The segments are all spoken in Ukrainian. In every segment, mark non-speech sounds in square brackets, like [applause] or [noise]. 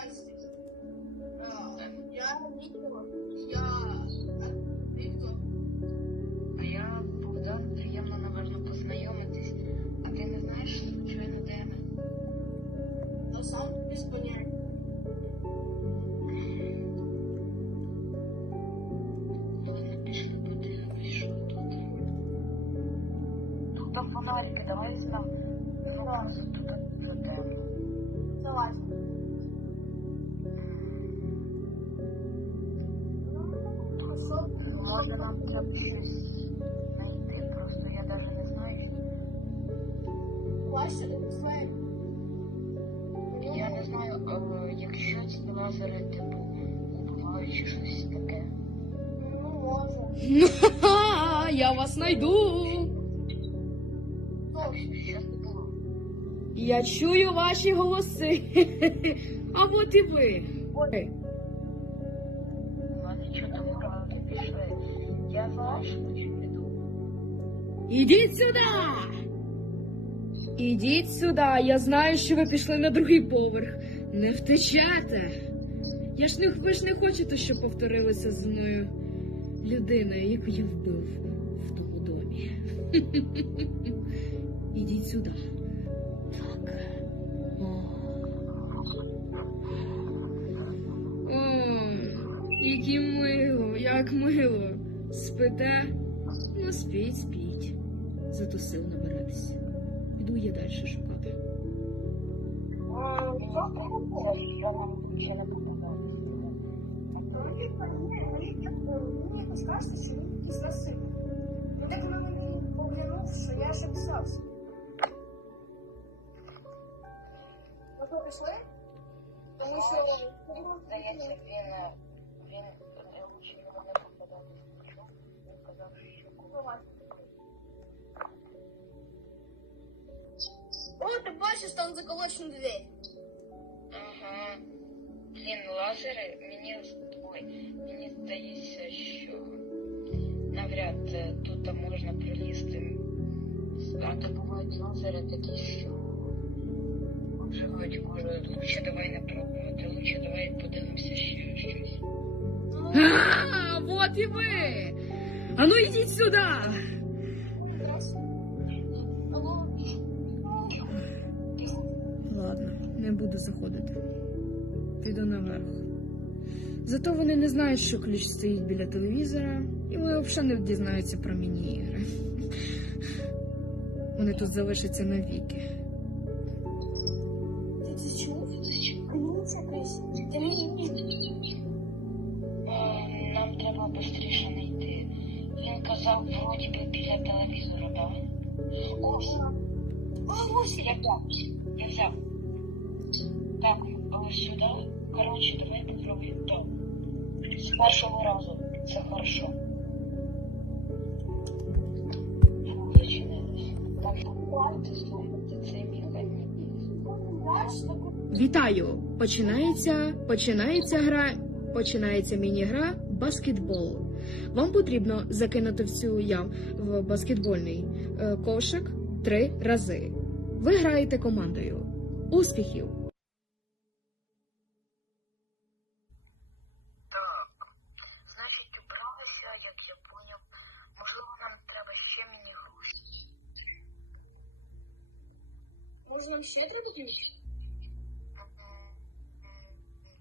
А, я Віктор. Я... Хто? А я Богдан, приємно, напевно, познайомитись. А ти не знаєш, случайно, де ми? Та сам без поняття. Що тут. Фонарики, давай став. Ну, тут вже темно. Залазь. Може нам треба щось знайти, просто я навіть не знаю. Вася, давай. Я не знаю, е, якщо ці лазери, типу, убивають чи щось таке. Ну, може. [laughs] Я вас найду. Що це було? Я чую ваші голоси. [laughs] А от і ви. Я знаєш. Ідіть сюди. Ідіть сюди. Я знаю, що ви пішли на другий поверх. Не втечете. Я ж не ви ж не хочете, щоб повторилося з мною людиною, яку я вбив в тому домі. [laughs] Ідіть сюди. Так. О. О, які мило, як мило. Спите? Ну, спіть, спіть. Зато сил наберетесь. Іду я далі шукати. Так коли мені поглянув, що я ще писався. Ну, що, пішли? О, ти бачиш, там заколочена дверь. Ага. Блін, лазери, мені ой, мені здається, що навряд е, тут там можна пролізти. А то бувають лазери такі, що вживають кожу. Лучше давай не пробувати, лучше давай подивимося ще щось. А, от і ви! Ану йдіть сюди! Не буду заходити. Піду наверх. Зато вони не знають, що ключ стоїть біля телевізора, і вони взагалі не дізнаються про міні-ігри. Вони тут залишаться навіки. Нам треба швидше знайти. Він казав, вроді би біля телевізора, да? Ось. Ось я взяв. Взяв. Сюди. Коротше, давай попробуємо то. З першого разу. Це хорошо. Фу, давайте. Вітаю! Починається, починається гра, починається міні-гра баскетбол. Вам потрібно закинути всю ям в баскетбольний е, кошик три рази. Ви граєте командою. Успіхів! Може нам ще треба ключ?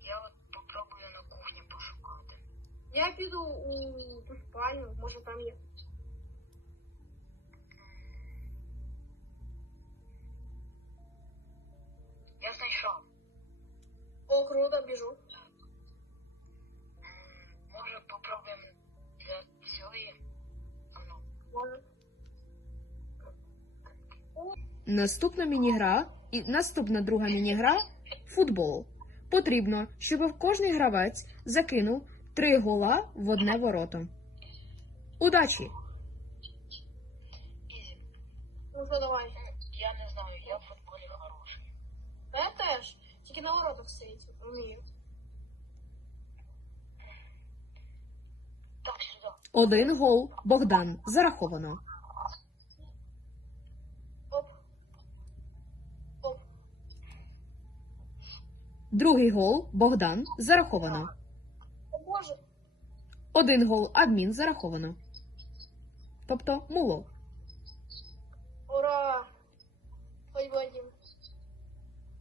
Я от попробую на кухні пошукати. Я піду у ту спальню, може там є. Я знайшов. О, круто, біжу. Наступна міні-гра і наступна друга міні-гра футбол. Потрібно, щоб кожний гравець закинув три гола в одне ворото. Удачі! Ну що, давай. Я не знаю, я в футболі хороший. Та я теж. Тільки на воротах стоїть. Вмію. Так, сюди. Один гол Богдан зараховано. Оп. Другий гол Богдан зараховано. Один гол адмін зараховано. Тобто муло. ура! Ой, Вадим.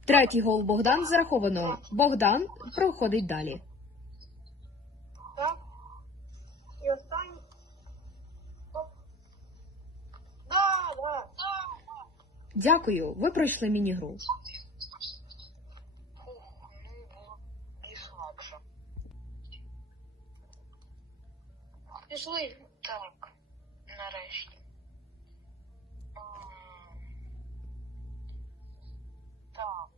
Третій гол Богдан зараховано. Богдан проходить далі. Так. І останній. Оп. Да, да. Дякую, ви пройшли міні-гру. Фух, ну було і слабше. Пішли. Так, нарешті. М, Так,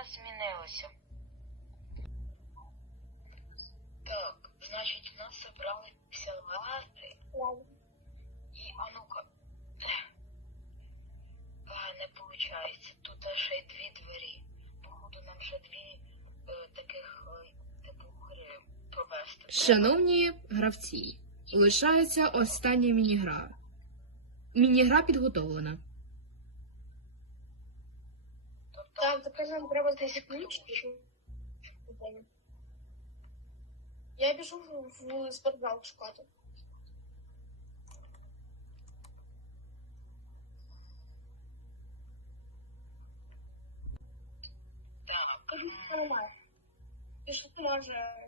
нас змінилося? Так, значить, в нас зібралися лази і а ну-ка. А, не виходить. Тут ще й дві двері. Походу, нам ще дві е, таких е, типу гри провести. Шановні гравці, лишається остання міні-гра. Міні-гра підготовлена. Тобто, Так, тепер нам треба десь ключ. Я пішов в, в спортзал шукати. так. Кажу, що немає. Пішли, може,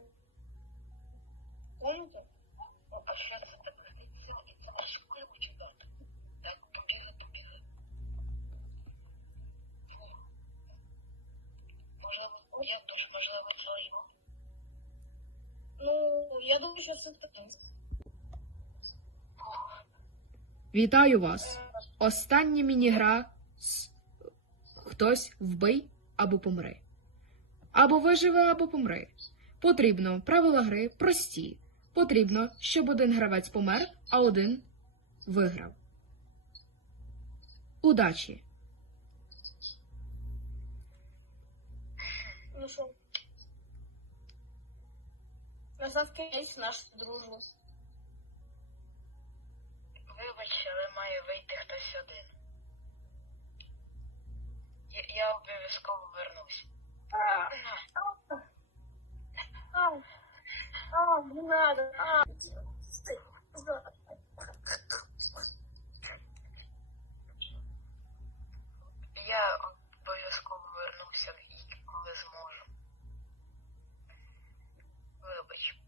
комнату? Я дуже можливо твою. Ну, я думаю, що все таке. Вітаю вас! Остання міні-гра з хтось вбий або помри. Або виживи, або помри. Потрібно правила гри прості. Потрібно, щоб один гравець помер, а один виграв. Удачі! Ну що? Настав кейс нашу дружбу. Вибач, але має вийти хтось один. Я, я обов'язково вернусь. А, а, а, не надо. А, Я обов'язково вернуся і коли зможу. Вибач.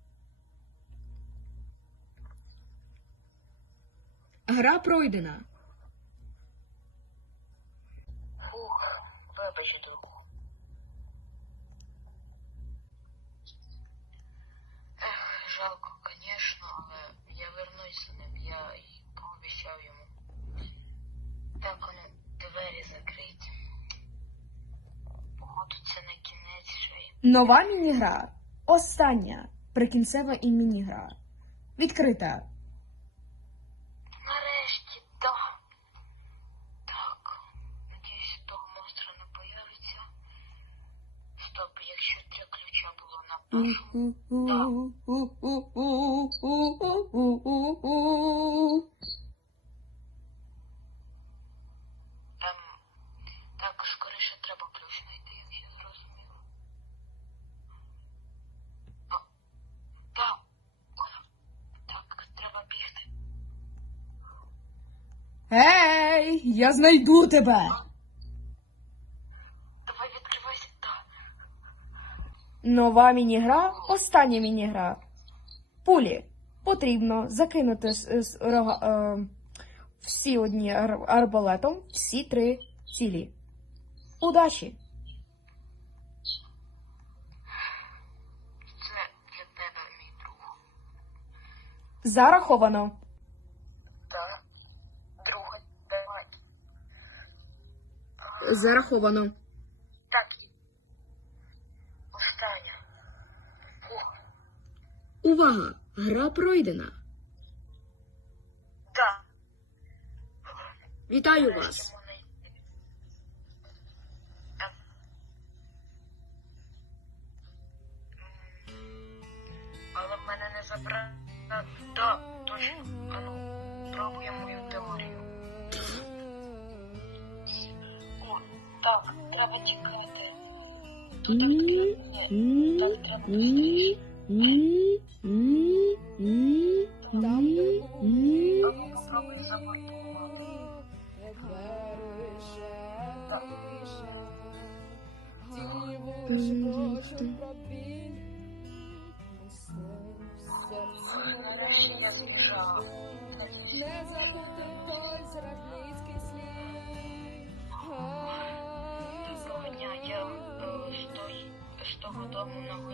Гра пройдена. Фух, вибач, другу. Жалко, звісно, але я вернусь за ним. Я пообіцяв йому. Так, ну, двері закриті. Походу, це на кінець ще. Нова міні-гра. Остання. Прикінцева і міні-гра. Відкрита. Було на першому. Ем, так, скоріше треба ключ знайти, якщо зрозуміло. А, так, Ой, так, треба бігти. Ей, я знайду тебе. Давай відкривайся, так. Нова міні-гра, остання міні-гра. Пулі. Потрібно закинути з, з рога, е, всі одні ар- арбалетом, всі три цілі. Удачі! Це для тебе, мій друг. Зараховано. Так. Другий, давай. Зараховано. Увага! Гра пройдена. Да. Вітаю вас. Але в мене не забрали. Да, точно. Ану, пробуємо мою теорію. О, так, треба чекати. Ні, ні, ні, ні. Не забути той зрадницький слід. Помня я з на